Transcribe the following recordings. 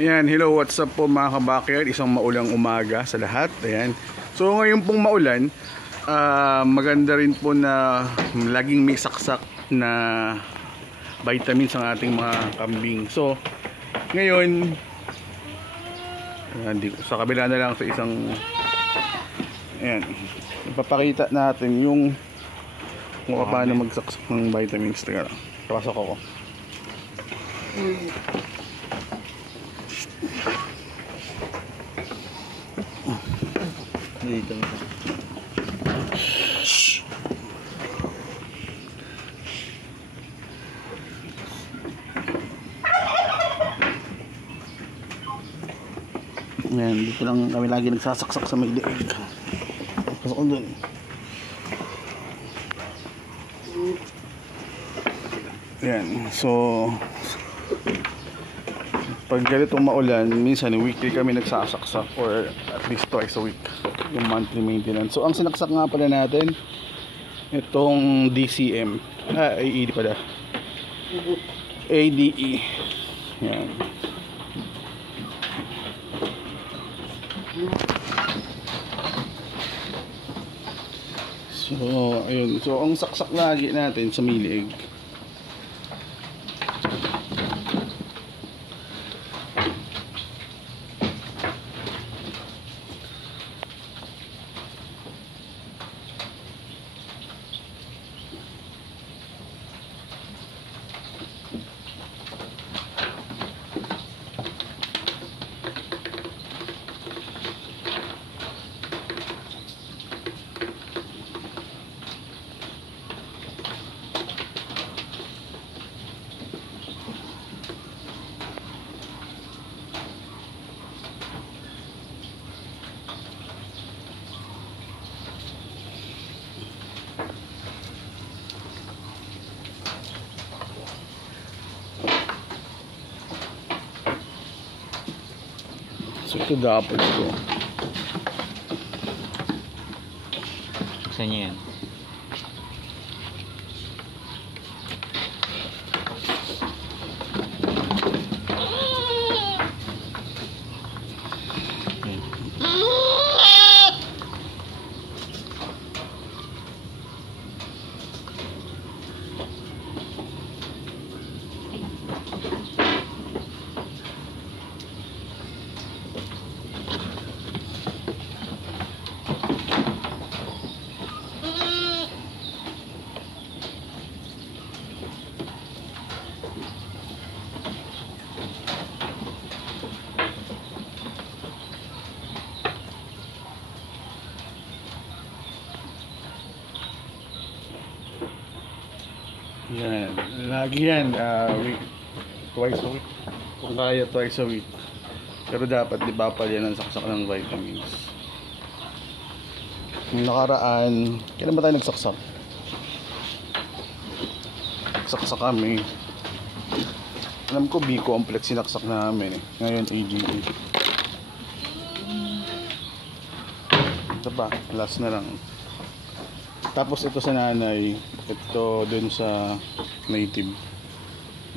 Ayan, hello, what's up po mga kabakyard? Isang maulang umaga sa lahat. Ayan. So ngayon pong maulan, maganda rin po na laging may saksak na vitamins ang ating mga kambing. So ngayon, sa kabila na lang sa isang, ayan, ipapakita natin yung kung paano magsaksak ng vitamins. Teka lang, pasok ako. Dito. Ayan, dito lang kami lagi nagsasaksak sa may liig. Pasok ko dun. Ayan, so pag ganitong maulan, minsan weekly kami nagsasaksak or at least twice a week yung monthly maintenance. So ang sinaksak nga pala natin itong DCM, AED pala, ADE. Yan. So ayun, so ang saksak lagi natin sa milig. So ito dapat ito. Saan niya yan? Yan, lagi yan, twice a week. Kung kaya twice a week. Pero dapat di ba pala yan ang saksak ng vitamins. Yung nakaraan, kailan ba tayo nagsaksak? Saksak kami. Alam ko B-complex sinaksak namin eh. Ngayon AGE. Ito ba, last na lang. Tapos ito sa nanay, ito dun sa native.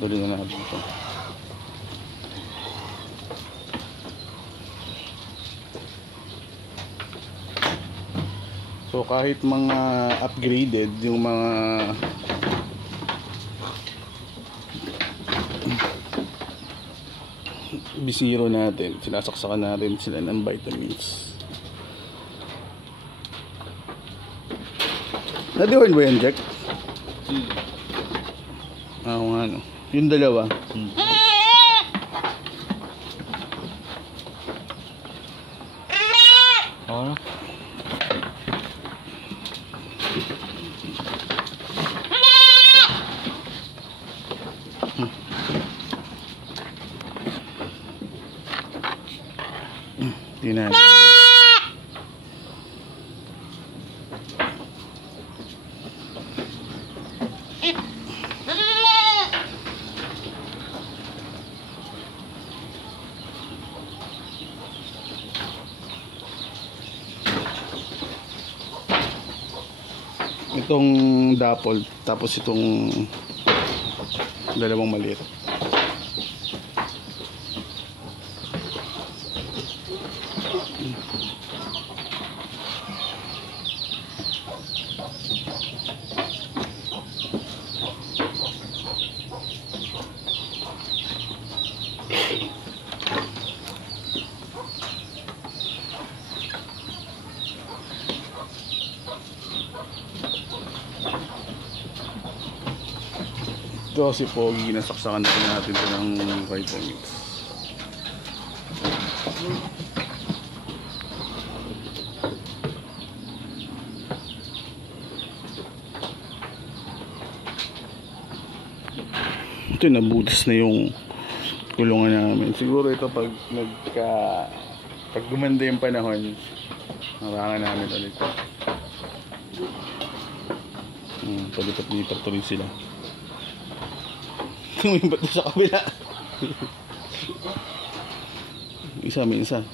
Duli na natin ito. So kahit mga upgraded yung mga bisiro natin, sinasaksakan natin sila ng vitamins. Nadiwan ba yan, Jack? Oo nga, no. Yung dalawa. Oo. Tingnan. Itong dapol, tapos itong dalawang maliit. Ito si Pogi, nasaksakan na natin ito ng Vitamix. Ito, nabutas na yung kulungan namin. Siguro ito pag gumanda yung panahon, harangan namin ulit. Palipat-lipat tuloy sila. Tumibat sa kabila. Isa, may isa.